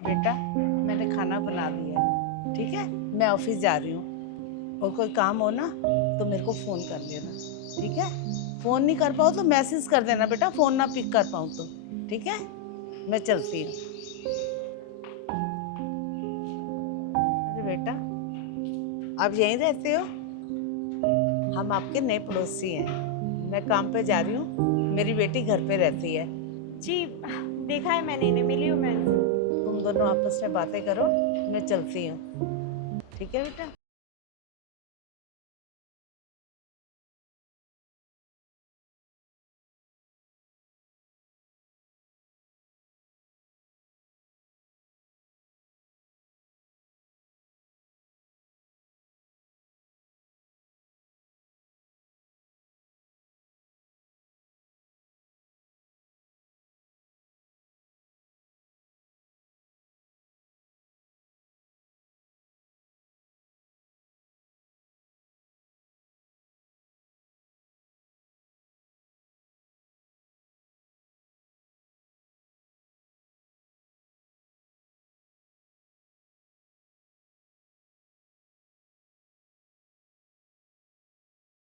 बेटा, मैंने खाना बना दिया है, ठीक है। मैं ऑफिस जा रही हूँ, और कोई काम हो ना तो मेरे को फ़ोन कर लेना, ठीक है। फ़ोन नहीं कर पाओ तो मैसेज कर देना बेटा, फ़ोन ना पिक कर पाऊँ तो, ठीक है। मैं चलती हूँ। अरे बेटा, आप यहीं रहते हो? हम आपके नए पड़ोसी हैं। मैं काम पे जा रही हूँ, मेरी बेटी घर पे रहती है। जी, देखा है मैंने, इन्हें मिली हूँ मैं इनसे। तुम दोनों आपस में बातें करो, मैं चलती हूँ, ठीक है बेटा।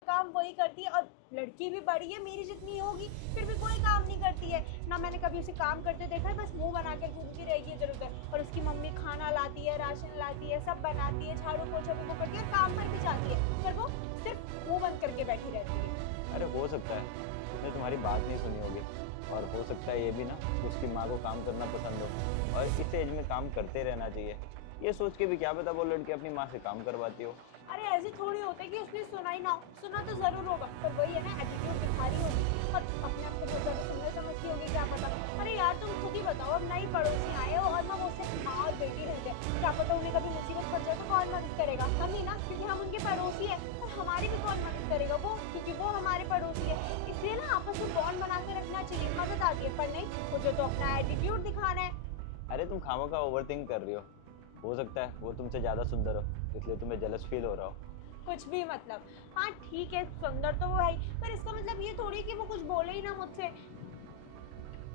काम वही करती है और लड़की भी बड़ी है, मेरी जितनी होगी, फिर भी कोई काम नहीं करती है ना। मैंने कभी उसे काम करते देखा है, बस मुंह बना के घूमती रहेगी इधर उधर। और उसकी मम्मी खाना लाती है, राशन लाती है, सब बनाती है, झाड़ू पोछा भी वो करती है और काम पर भी जाती है, पर वो सिर्फ मुंह बंद करके बैठी रहती है। अरे हो सकता है उसने तुम्हारी बात नहीं सुनी होगी, और हो सकता है ये भी ना कि उसकी माँ को काम करना पसंद हो और इस एज में काम करते रहना चाहिए। ये सोच के भी क्या पता वो लड़की अपनी माँ से काम करवाती हो। अरे ऐसे थोड़ी होता है कि उसने सुना ही ना हो, सुना तो जरूर होगा, पर वही है ना, एटीट्यूड दिखा रही होगी और अपने आप को बहुत ज्यादा सुंदर समझती होगी, क्या पता। अरे यार तुम खुद ही बताओ, अब नई पड़ोसी आए हो और ना वो सिर्फ माँ और बेटी रहते हैं, क्या पता उन्हें कभी मुसीबत पड़ जाए तो कौन मदद करेगा? हम ही ना, क्योंकि हम उनके पड़ोसी है। और हमारी भी कौन मदद करेगा? वो, क्योंकि वो हमारे पड़ोसी है। इसलिए ना आपस में बॉन्ड बना के रखना चाहिए, मदद आती है, पर नहीं, मुझे तो अपना एटीट्यूड दिखाना है। अरे तुम खामखा ओवर थिंक कर रही हो सकता है वो तुमसे ज़्यादा सुंदर हो इसलिए तुम्हें जलस फील हो रहा हो। कुछ भी मतलब, हाँ ठीक है, सुंदर तो वो है ही, पर इसका मतलब ये थोड़ी कि वो कुछ बोले ही ना मुझसे।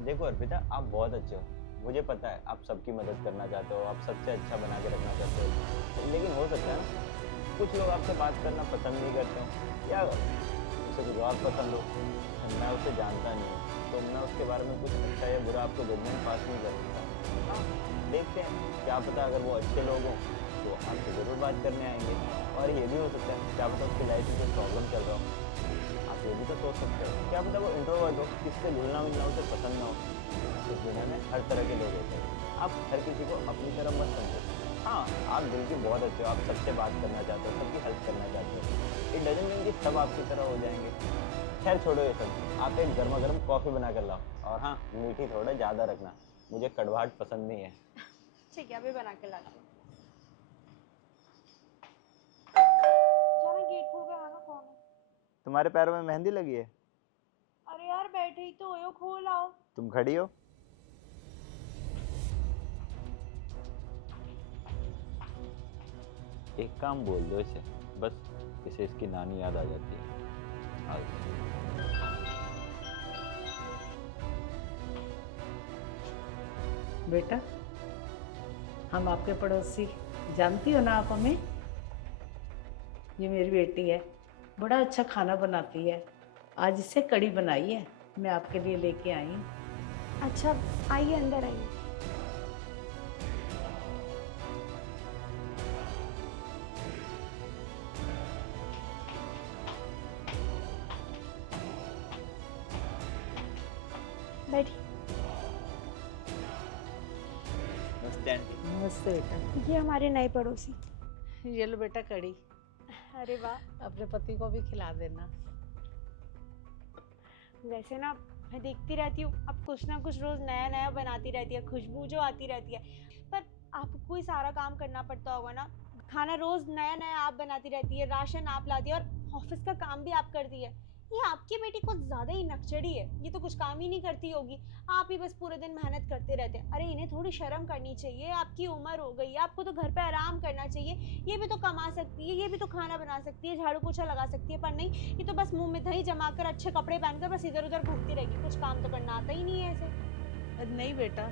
देखो अर्पिता, आप बहुत अच्छे हो, मुझे पता है आप सबकी मदद करना चाहते हो, आप सबसे अच्छा बना के रखना चाहते हो, लेकिन हो सकता है ना कुछ लोग आपसे बात करना पसंद नहीं करते हो या उसे कुछ और पसंद हो। मैं उसे जानता नहीं हूँ तो मैं उसके बारे में कुछ अच्छा या बुरा आपको जजमेंट पास नहीं कर सकता। हाँ, देखते हैं, क्या पता अगर वो अच्छे लोग हों तो आपसे ज़रूर बात करने आएंगे। और ये भी हो सकता है क्या पता उसकी लाइफ में कोई प्रॉब्लम चल रहा हो, आप ये भी तो सोच सकते हो। क्या पता वो इंट्रोवर्ट हो, किससे घुलना मिलना उसे पसंद ना हो। इस दुनिया में हर तरह के लोग होते हैं, आप हर किसी को अपनी तरह मत समझो। हाँ, आप दिल की बहुत अच्छे हो, आप सबसे बात करना चाहते हो, सबकी हेल्प करना चाहते हो, इट डजंट मीन कि सब आपकी तरह हो जाएंगे। खैर छोड़ो ये सब, आप एक गर्मा गर्म कॉफ़ी बना कर लाओ, और हाँ मीठी थोड़ा ज़्यादा रखना, मुझे कड़वाहट पसंद नहीं है। ठीक है, अभी बना के लाती हूँ। जाना, गेट खोल के आना, कौन है? तुम्हारे पैरों में मेहंदी लगी है? अरे यार बैठे ही तो हो, खोल आओ। तुम खड़ी हो? एक काम बोल दो इसे, बस इसे इसकी नानी याद आ जाती है। आ गई। बेटा, हम आपके पड़ोसी, जानती हो ना आप हमें। ये मेरी बेटी है, बड़ा अच्छा खाना बनाती है। आज इससे कढ़ी बनाई है, मैं आपके लिए लेके आई हूँ। अच्छा, आइए अंदर आइए। बैठिए। नमस्ते आंटी। नमस्ते बेटा। ये हमारे नए पड़ोसी। ये लो बेटा कढ़ी, अरे वाह। अपने पति को भी खिला देना। वैसे ना मैं देखती रहती हूँ, अब कुछ ना कुछ रोज नया नया बनाती रहती है, खुशबू जो आती रहती है, पर आपको ही सारा काम करना पड़ता होगा ना। खाना रोज नया नया आप बनाती रहती है, राशन आप लाती है और ऑफिस का काम भी आप करती है। ये आपकी बेटी कुछ ज्यादा ही नकचड़ी है, ये तो कुछ काम ही नहीं करती होगी। आप ही बस पूरे दिन मेहनत करते रहते हैं। अरे इन्हें थोड़ी शर्म करनी चाहिए, आपकी उम्र हो गई है, आपको तो घर पे आराम करना चाहिए। ये भी तो कमा सकती है, ये भी तो खाना बना सकती है, झाड़ू पोछा लगा सकती है, पर नहीं, ये तो बस मुंह में दही जमाकर अच्छे कपड़े पहनकर बस इधर उधर घूमती रहेगी, कुछ काम तो करना आता ही नहीं है ऐसे। नहीं बेटा,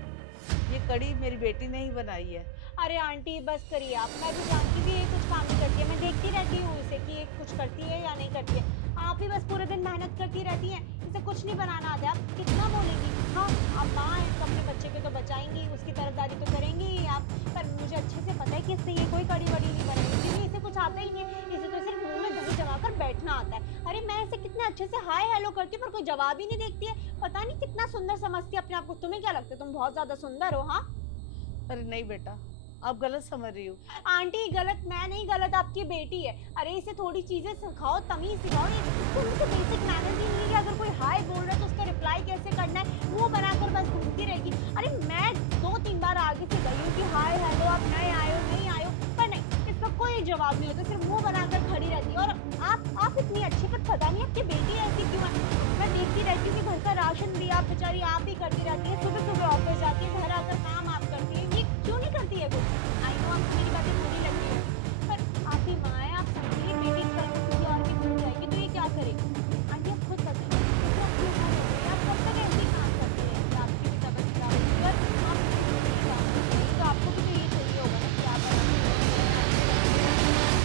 ये कड़ी मेरी बेटी ने ही बनाई है। अरे आंटी बस करिए आप, मैं भी जानती भी ये कुछ काम नहीं करती है, मैं देखती रहती हूँ इसे कि ये कुछ करती है या नहीं करती है। आप ही बस पूरे दिन मेहनत करती रहती हैं, इसे कुछ नहीं बनाना आता है। आप कितना बोलेंगी? हाँ, आप माँ हैं तो अपने बच्चे को तो बचाएंगी, उसकी तरफदारी तो करेंगी ही आप। पर मुझे अच्छे से पता है कि इससे ये कोई कड़ी वड़ी नहीं बनेगी, क्योंकि इसे कुछ आता ही नहीं है। इसे तो सिर्फ मुंह में दही जमा कर बैठना आता है। अरे मैं इसे कितने अच्छे से हाय हेलो करती हूँ पर कोई जवाब ही नहीं देखती है। पता नहीं कितना सुंदर समझती है अपने आप को। तुम्हें क्या लगता है तुम बहुत ज्यादा सुंदर हो? हाँ अरे नहीं बेटा, आप गलत समझ रही हो। आंटी, गलत मैं नहीं, गलत आपकी बेटी है। अरे इसे थोड़ी चीजें सिखाओ, तमीज सिखाओ। इसको मुझे बेसिक मैनर्स ही नहीं है कि अगर कोई हाय बोल रहा है तो उसका रिप्लाई कैसे करना है। मुंह बनाकर बस घूमती रहेगी। अरे मैं 2-3 बार आगे से गई हूँ कि हाय हेलो आप नए आए हो नहीं आए हो, पर नहीं, इसका कोई जवाब नहीं होता, सिर्फ मुंह बनाकर खड़ी रहती है। और आप इतनी अच्छी, पर पता नहीं आपकी बेटी ऐसी क्यों है। मैं देखती रहती हूँ कि घर का राशन भी आप बेचारी आप ही करती रहती है। सुबह सुबह ऑफिस जाती है, घर आकर काम आप करती है। ये क्यों नहीं करती है कुछ? आई नो आपको मेरी बातें बुरी लगती है, पर आप ही माँ है, आप समझिए। बेटी कल को किसी और की बन जाएगी तो ये क्या करेगी? आंटी आप खुद बताइए, तो आपकी उम्र हो गई, आप कब तक ऐसे ही काम करते रहेंगे? आपकी भी तबीयत खराब होगी और आप नहीं काम करेंगे तो आपको भी तो ये चाहिए होगा ना कि आप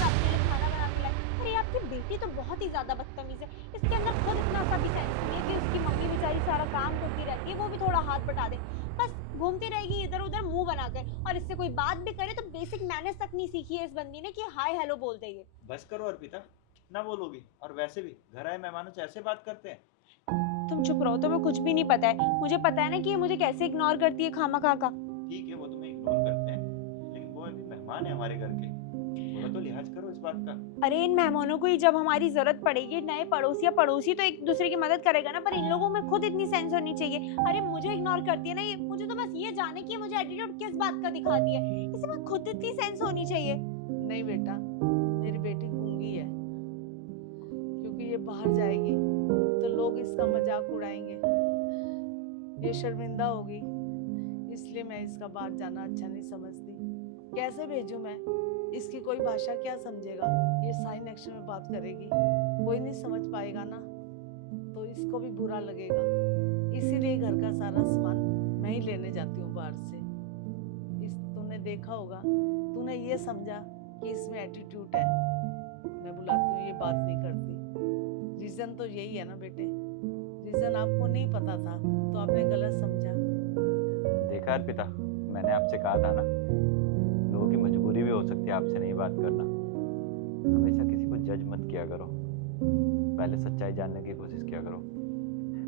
आपके लिए खाना बना के लाए। अरे आपकी बेटी तो बहुत ही ज्यादा बदतमीज है। इसके अंदर खुद इतना सा भी सेंस नहीं है कि उसकी मम्मी बेचारी सारा काम करती रहती है, वो भी थोड़ा हाथ बटा दे। बस घूमती रहेगी इधर उधर मुंह बनाकर, और इससे कोई बात भी करे तो बेसिक मैनर्स तक नहीं सीखी है इस बंदी ने कि हाय हेलो बोल देगी। बस करो अर्पिता, कितना बोलोगी? और वैसे भी घर आए मेहमानों से ऐसे बात करते हैं? तुम चुप रहो, तुम्हें कुछ भी नहीं पता है। मुझे पता है ना कि ये मुझे कैसे इग्नोर करती है खामखा का। ठीक है, वो तुम्हें इग्नोर करते हैं, लेकिन वो अभी मेहमान है हमारे घर के, थोड़ा तो लिहाज करो इस बात का। अरे इन मेहमानों को ही जब हमारी जरूरत पड़ेगी, नए पड़ोसी या पड़ोसी तो एक दूसरे की मदद करेगा ना, पर इन लोगों में खुद इतनी सेंस होनी चाहिए। अरे मुझे इग्नोर करती है ना ये, मुझे तो बस ये जाने की मुझे एटीट्यूड किस बात का दिखाती है, इसे में खुद इतनी सेंस होनी चाहिए। नहीं बेटा, मेरी बेटी गूंगी है, क्योंकि ये बाहर जाएगी तो लोग इसका मजाक उड़ाएंगे, ये शर्मिंदा होगी, इसलिए मैं इसका बाहर जाना अच्छा नहीं समझती। कैसे भेजूं मैं? इसकी कोई भाषा क्या समझेगा? ये साइन एक्शन में बात करेगी, कोई नहीं समझ पाएगा ना, तो इसको भी बुरा लगेगा। इसीलिए घर का सारा सामान मैं ही लेने जाती हूँ बाहर से। तूने देखा होगा, तूने ये समझा कि इसमें एटीट्यूड है, मैं बुलाती हूँ ये बात नहीं करती। रीज़न तो यही है ना बेटे, रीज़न आपको नहीं पता था तो आपने गलत समझा। देखा अर्पिता, मैंने आपसे कहा था ना, लोगों की मजबूरी भी हो सकती है आपसे नहीं बात करना। हमेशा किसी को जज मत किया करो, पहले सच्चाई जानने की कोशिश किया करो।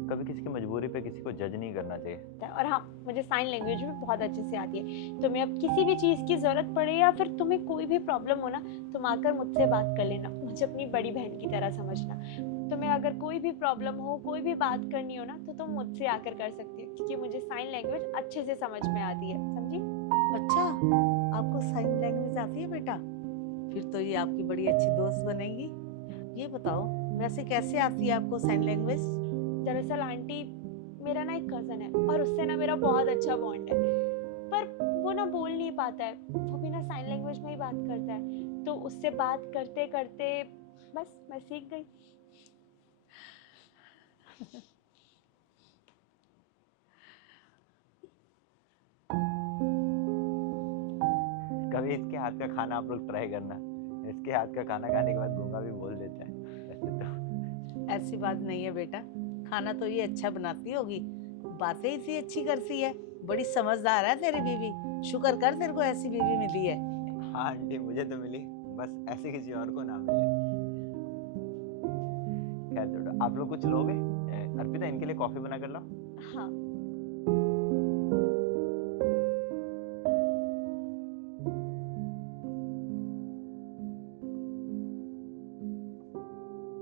कभी किसी की मजबूरी पे किसी को जज नहीं करना चाहिए। और हाँ, मुझे साइन लैंग्वेज भी बहुत अच्छे से आती है। तुम्हें अब किसी भी चीज़ की ज़रूरत पड़े या फिर तुम्हें कोई भी प्रॉब्लम हो ना, तुम आकर मुझसे बात कर लेना, मुझे अपनी बड़ी बहन की तरह समझना। तुम्हें अगर कोई भी प्रॉब्लम हो, कोई भी बात करनी हो ना, तो तुम मुझसे आकर कर सकती हो, क्योंकि मुझे साइन लैंग्वेज अच्छे से समझ में आती है, समझी? अच्छा, आपको साइन लैंग्वेज आती है बेटा? फिर तो ये आपकी बड़ी अच्छी दोस्त बनेगी। ये बताओ, वैसे कैसे आती है आपको साइन लैंग्वेज? दरअसल आंटी, मेरा ना एक कज़न है और उससे ना मेरा बहुत अच्छा बॉन्ड है, पर वो ना बोल नहीं पाता है, वो भी ना साइन लैंग्वेज में ही बात करता है। तो उससे बात करते करते बस मैं सीख गई। कभी इसके हाथ का खाना आप लोग ट्राई करना, इसके हाथ का खाना खाने के बाद गूंगा भी बोल देता है वैसे तो। ऐसी बात नहीं है बेटा, खाना तो ये अच्छा बनाती होगी, बातें इतनी अच्छी करती है, बड़ी समझदार है तेरी बीवी। शुक्र कर तेरे को ऐसी बीवी मिली है। हाँ आंटी, मुझे तो मिली, बस ऐसे किसी और को ना मिले। खैर छोड़ो, आप लोग कुछ लोगे? अर्पिता, इनके लिए कॉफी बना कर लाओ। हाँ